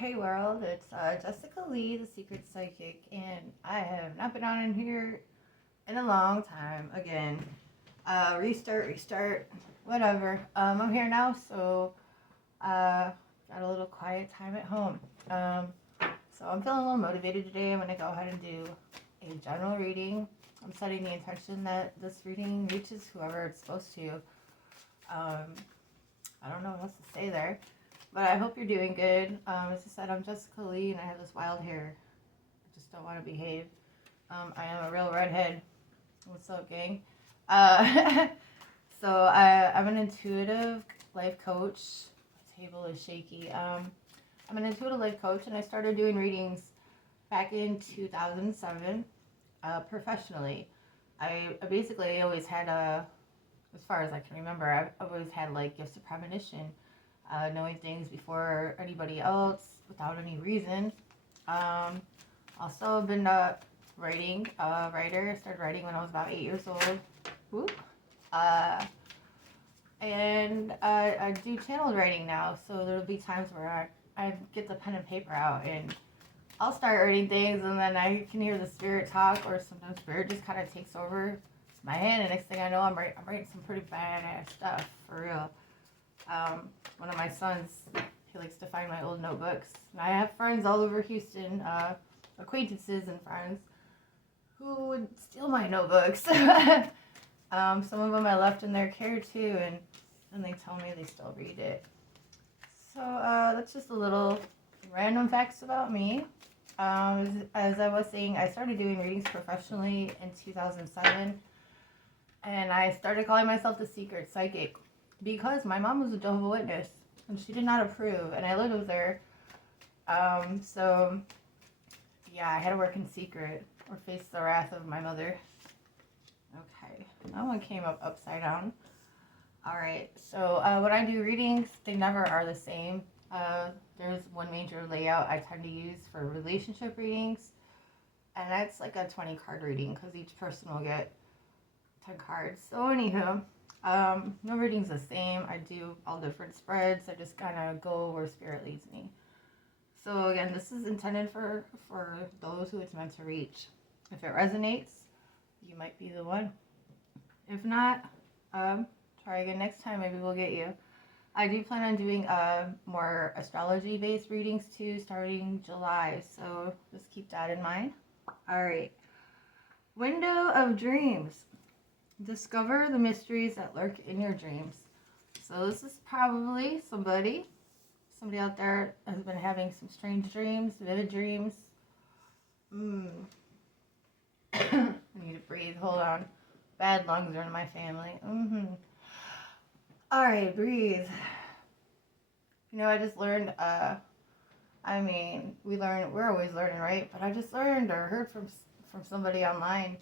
Hey world, it's Jessica Lee, the Secret Psychic, and I have not been on in here in a long time. Again, restart, whatever. I'm here now, so got a little quiet time at home. Um, so I'm feeling a little motivated today. I'm gonna go ahead and do a general reading. I'm setting the intention that this reading reaches whoever it's supposed to. I don't know what else to say there. But I hope you're doing good. As I said, I'm Jessica Lee, and I have this wild hair. I just don't want to behave. I am a real redhead. What's up, gang? Uh, I'm an intuitive life coach. The table is shaky. I'm an intuitive life coach, and I started doing readings back in 2007 professionally. I basically always had as far as I can remember, I've always had like gifts of premonition. Knowing things before anybody else without any reason. Also, I've been writing, writer. I started writing when I was about 8 years old. Whoop. And I do channeled writing now, so there'll be times where I get the pen and paper out and I'll start writing things, and then I can hear the spirit talk, or sometimes spirit just kind of takes over my hand, and next thing I know, I'm writing some pretty badass stuff, for real. One of my sons, he likes to find my old notebooks. And I have friends all over Houston, acquaintances and friends, who would steal my notebooks. Some of them I left in their care too, and they tell me they still read it. So that's just a little random facts about me. As I was saying, I started doing readings professionally in 2007, and I started calling myself the Secret Psychic because my mom was a Jehovah's Witness, and she did not approve, and I lived with her. So, yeah, I had to work in secret or face the wrath of my mother. Okay, that one came up upside down. Alright, so when I do readings, they never are the same. There's one major layout I tend to use for relationship readings, and that's like a 20 card reading because each person will get 10 cards. So anywho, no reading's the same. I do all different spreads. I just kind of go where spirit leads me. So again, this is intended for those who it's meant to reach. If it resonates, you might be the one. If not, try again next time. Maybe we'll get you. I do plan on doing more astrology-based readings too, starting July. So just keep that in mind. All right. Window of Dreams. Discover the mysteries that lurk in your dreams. So this is probably somebody out there has been having some strange dreams, vivid dreams. I need to breathe. Hold on. Bad lungs are in my family. All right, breathe. You know, I just learned. We're always learning, right? But I just learned or heard from somebody online.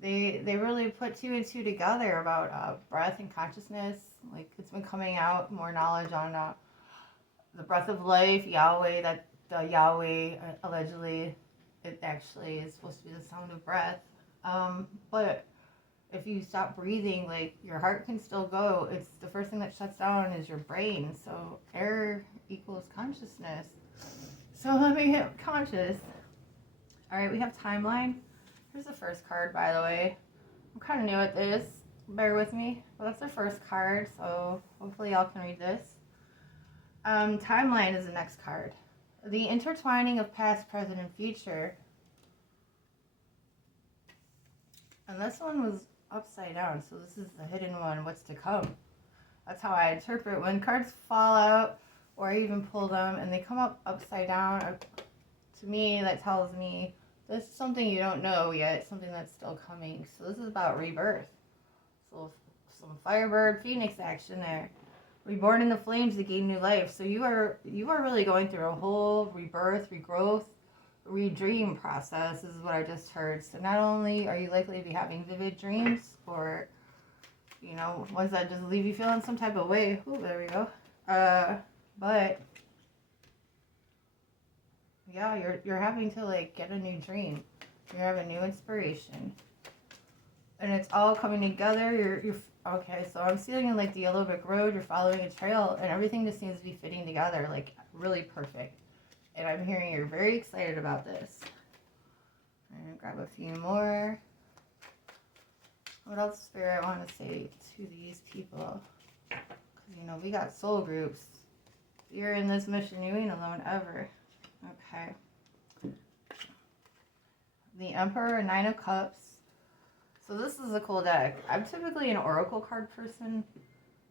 They really put two and two together about breath and consciousness. Like, it's been coming out more knowledge on the breath of life, Yahweh, that the Yahweh, allegedly, it actually is supposed to be the sound of breath. But if you stop breathing, like, your heart can still go. It's the first thing that shuts down is your brain. So air equals consciousness. So let me get conscious. All right, we have timeline. Here's the first card, by the way. I'm kind of new at this. Bear with me. Well, that's the first card, so hopefully y'all can read this. Timeline is the next card. The intertwining of past, present, and future. And this one was upside down, so this is the hidden one, what's to come. That's how I interpret when cards fall out, or I even pull them, and they come up upside down. To me, that tells me this is something you don't know yet, something that's still coming. So this is about rebirth. So some Firebird Phoenix action there. Reborn in the flames to gain new life. So you are really going through a whole rebirth, regrowth, redream process, is what I just heard. So not only are you likely to be having vivid dreams, or, you know, ones that just leave you feeling some type of way. Ooh, there we go. But yeah, you're having to, like, get a new dream. You're having new inspiration, and it's all coming together. You're okay. So I'm seeing, like, the yellow brick road. You're following a trail, and everything just seems to be fitting together, like, really perfect. And I'm hearing you're very excited about this. I'm going to grab a few more. What else, Spirit, I want to say to these people? Because, you know, we got soul groups. You're in this mission. You ain't alone ever. Okay. The Emperor, Nine of Cups. So this is a cool deck. I'm typically an Oracle card person.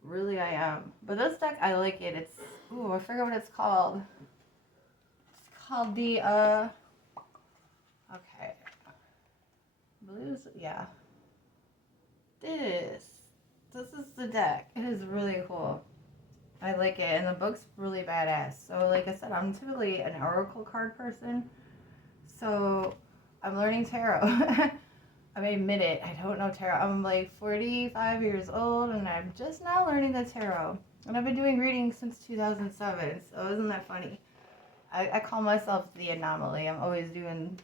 Really, I am. But this deck, I like it. It's, ooh, I forget what it's called. It's called the, okay. Blues, yeah. This is the deck. It is really cool. I like it, and the book's really badass. So, like I said, I'm typically an Oracle card person. So, I'm learning tarot. I may admit it, I don't know tarot. I'm like 45 years old, and I'm just now learning the tarot. And I've been doing readings since 2007, so isn't that funny? I call myself the anomaly. I'm always doing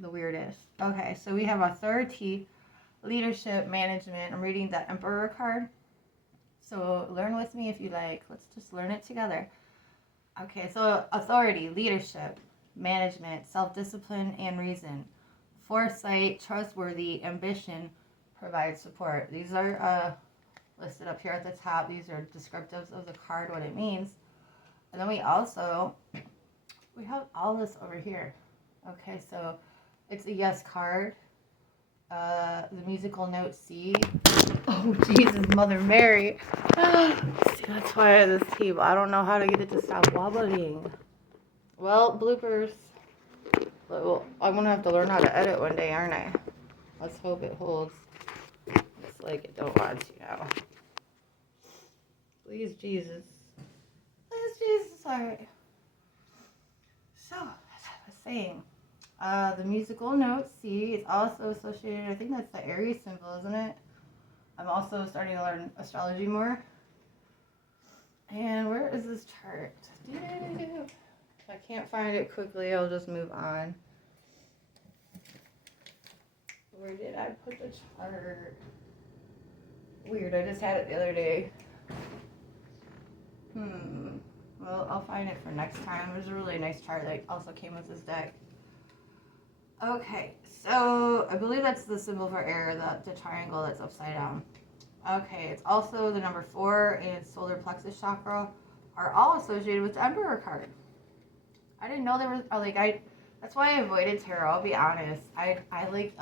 the weirdest. Okay, so we have authority, leadership, management. I'm reading the Emperor card. So learn with me if you like. Let's just learn it together. Okay, so authority, leadership, management, self-discipline, and reason. Foresight, trustworthy, ambition, provide support. These are listed up here at the top. These are descriptives of the card, what it means. And then we have all this over here. Okay, so it's a yes card. The musical note C. Oh, Jesus, Mother Mary. See, that's why I have this table. I don't know how to get it to stop wobbling. Well, bloopers. Well, I'm going to have to learn how to edit one day, aren't I? Let's hope it holds. Looks like it don't want to now. Please, Jesus. Please, Jesus. All right. So, as I was saying, the musical note C is also associated, I think that's the Aries symbol, isn't it? I'm also starting to learn astrology more. And where is this chart? If I can't find it quickly, I'll just move on. Where did I put the chart? Weird, I just had it the other day. Well, I'll find it for next time. There's a really nice chart that also came with this deck. Okay, so I believe that's the symbol for air, the triangle that's upside down. Okay, it's also the number 4 and solar plexus chakra are all associated with the Emperor card. I didn't know there was, that's why I avoided tarot, I'll be honest. I like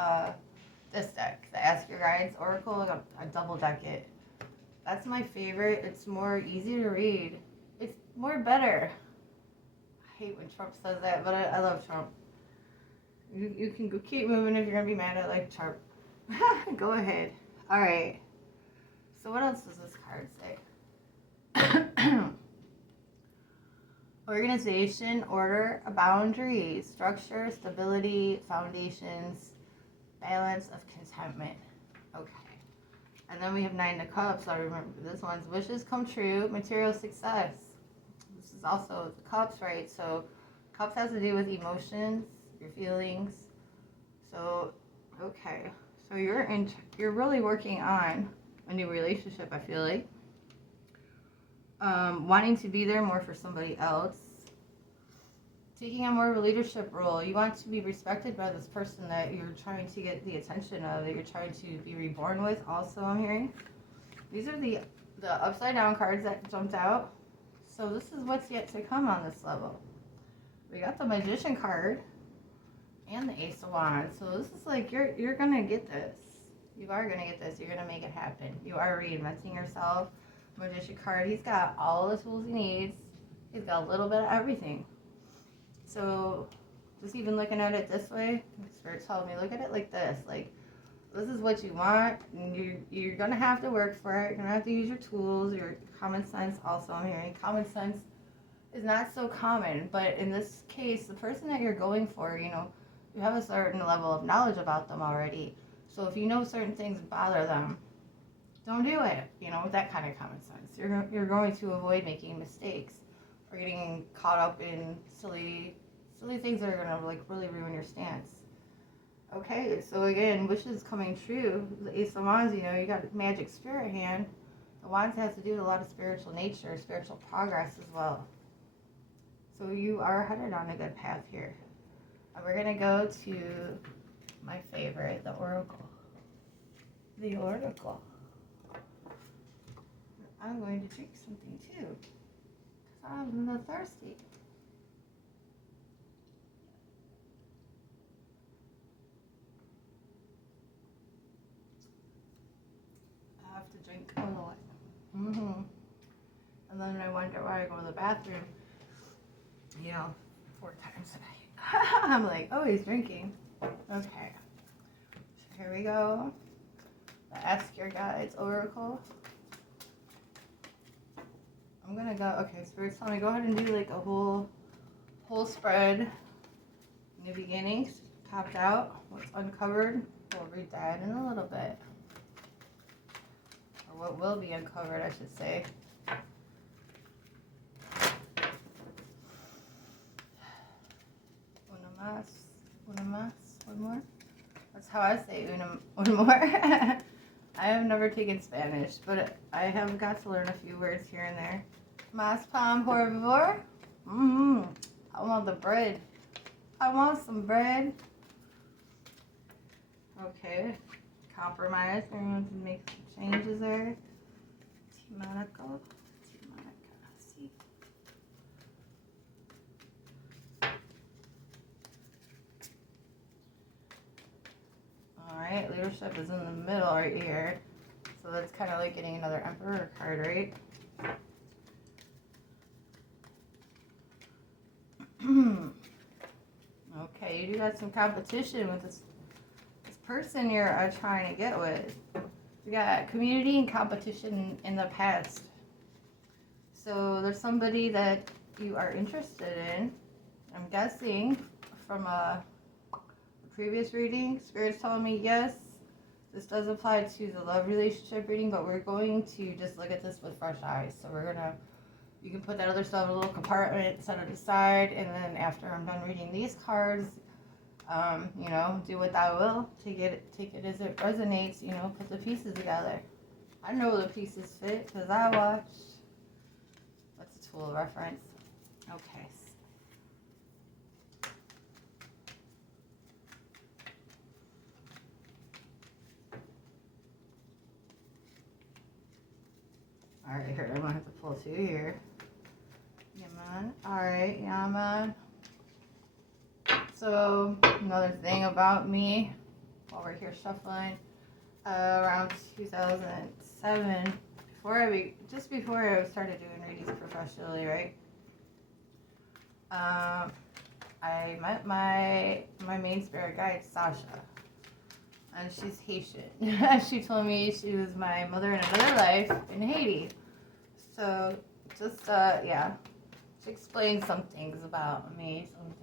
this deck, the Ask Your Guides Oracle. I double deck it. That's my favorite. It's more easy to read. It's more better. I hate when Trump says that, but I love Trump. You can go keep moving if you're going to be mad at like Trump. Go ahead. Alright. So what else does this card say? Organization, order, boundaries, structure, stability, foundations, balance of contentment. Okay. And then we have 9 of Cups. I remember this one's wishes come true, material success. This is also the Cups, right? So Cups has to do with emotions, your feelings. So, okay. So you're really working on a new relationship, I feel like. Wanting to be there more for somebody else. Taking on more of a leadership role. You want to be respected by this person that you're trying to get the attention of, that you're trying to be reborn with, also, I'm hearing. These are the upside down cards that jumped out. So this is what's yet to come on this level. We got the Magician card and the Ace of Wands. So this is like, you're going to get this. You are going to get this. You're going to make it happen. You are reinventing yourself. Magician card, he's got all the tools he needs. He's got a little bit of everything. So just even looking at it this way, Spirit told me, look at it like this. Like, this is what you want, and you're going to have to work for it. You're going to have to use your tools, your common sense also. I'm hearing common sense is not so common, but in this case, the person that you're going for, you know, you have a certain level of knowledge about them already. So if you know certain things bother them, don't do it, you know, with that kind of common sense. You're going to avoid making mistakes or getting caught up in silly things that are going to, like, really ruin your stance. Okay, so again, wishes coming true. The Ace of Wands, you know, you got a magic spirit hand. The Wands has to do with a lot of spiritual nature, spiritual progress as well. So you are headed on a good path here. And we're going to go to my favorite, the Oracle. The Oracle. I'm going to drink something too. Because I'm not thirsty. I have to drink a lot. And then I wonder why I go to the bathroom, 4 times a night. I'm like, oh, he's drinking. Okay. So here we go. The Ask Your Guides Oracle. I'm gonna go, okay, Spirit's telling me go ahead and do like a whole spread. New beginnings, topped out, what's uncovered. We'll read that in a little bit. Or what will be uncovered, I should say. One more. That's how I say one more. I have never taken Spanish, but I have got to learn a few words here and there. Mas pan por favor. I want the bread. I want some bread. Okay. Compromise. We're going to make some changes there. Timanaco. See. Alright, leadership is in the middle right here. So that's kind of like getting another Emperor card, right? Okay, you do got some competition with this person you're trying to get with. You got community and competition in the past. So there's somebody that you are interested in. I'm guessing from a previous reading, Spirit's telling me yes, this does apply to the love relationship reading, but we're going to just look at this with fresh eyes. So you can put that other stuff in a little compartment, set it aside, and then after I'm done reading these cards, do what thou will. Take it as it resonates, put the pieces together. I know the pieces fit because I watched. That's a tool reference. Okay. Alright, here, I'm going to have to pull 2 here. Yeah, man. Alright, yeah, man. So, another thing about me, while we're here shuffling, around 2007, just before I started doing readings professionally, right? I met my main spirit guide, Sasha. And she's Haitian. She told me she was my mother in another life in Haiti. So, just, she explained some things about me, some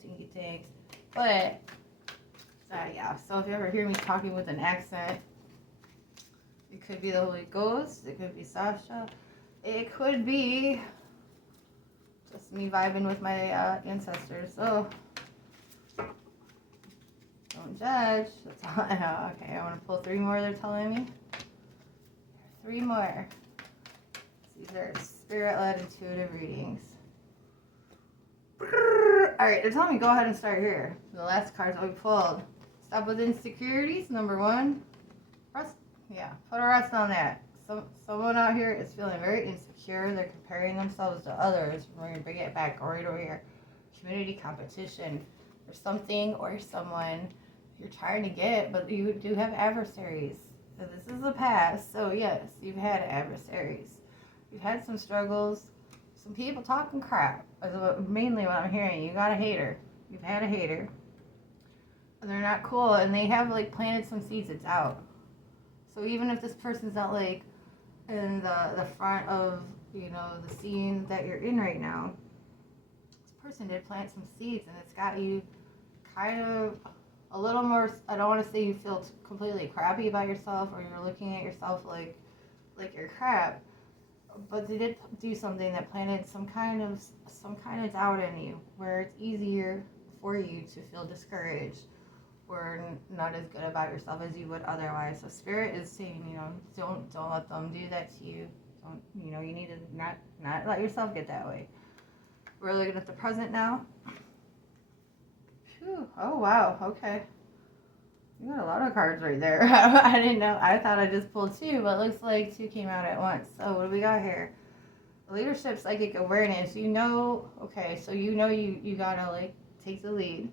tinky things. But, so if you ever hear me talking with an accent, it could be the Holy Ghost, it could be Sasha, it could be just me vibing with my ancestors. So, don't judge. That's all I know. Okay, I want to pull 3 more they're telling me. 3 more. These are spirit-led intuitive readings. Alright, they're telling me go ahead and start here. The last cards that we pulled. Stop with insecurities, number 1. Put a rest on that. Someone out here is feeling very insecure. They're comparing themselves to others. We're going to bring it back right over here. Community competition. There's something or someone you're trying to get, but you do have adversaries. So this is the past. So yes, you've had adversaries. You've had some struggles. Some people talking crap. Mainly what I'm hearing. You got a hater. You've had a hater. And they're not cool. And they have planted some seeds. It's out. So even if this person's not in the front of the scene that you're in right now, this person did plant some seeds, and it's got you kind of a little more. I don't want to say you feel completely crappy about yourself, or you're looking at yourself like you're crap, but they did do something that planted some kind of doubt in you, where it's easier for you to feel discouraged or not as good about yourself as you would otherwise. So Spirit is saying, don't let them do that to you. Don't, you need to not let yourself get that way. We're looking at the present now. Whew. Oh, wow. Okay. You got a lot of cards right there. I didn't know. I thought I just pulled two, but it looks like two came out at once. So what do we got here? Leadership, psychic awareness. You know, okay, so you know you gotta, like, take the lead.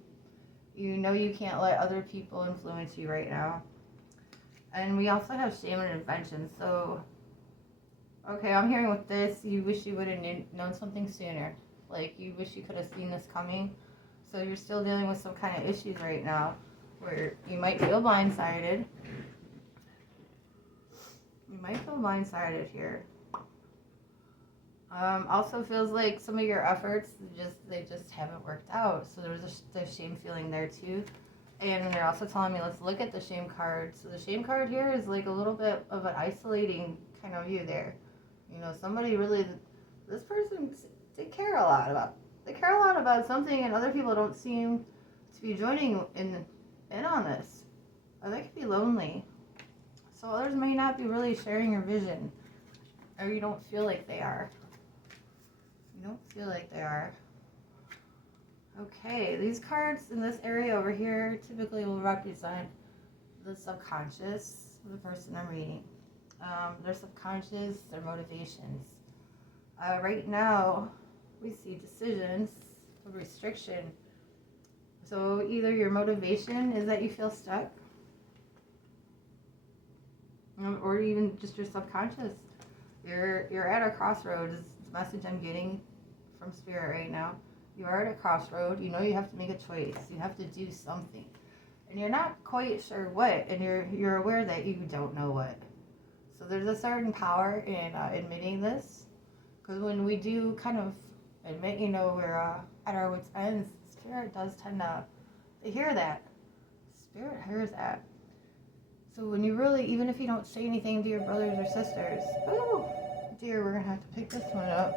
You know you can't let other people influence you right now. And we also have shame and invention. So, okay, I'm hearing with this, you wish you would have known something sooner. Like, you wish you could have seen this coming. So you're still dealing with some kind of issues right now where you might feel blindsided. You might feel blindsided here. Also feels like some of your efforts they just haven't worked out. So there's the shame feeling there too. And they're also telling me, let's look at the shame card. So the shame card here is like a little bit of an isolating kind of view there. You know, somebody really, this person, they care a lot about something, and other people don't seem to be joining in on this. Or they could be lonely. So others may not be really sharing your vision, or you don't feel like they are. You don't feel like they are. Okay, these cards in this area over here typically will represent the subconscious of the person I'm reading. Their subconscious, their motivations. Right now, we see decisions of restriction. So either your motivation is that you feel stuck, or even just your subconscious. You're at a crossroads. Is the message I'm getting from Spirit right now. You are at a crossroad. You know you have to make a choice. You have to do something, and you're not quite sure what. And you're aware that you don't know what. So there's a certain power in admitting this, because when we do kind of admit, you know, we're at our wits' ends, Spirit does tend to hear that. Spirit hears that. So when you really, even if you don't say anything to your brothers or sisters, oh dear, we're gonna have to pick this one up.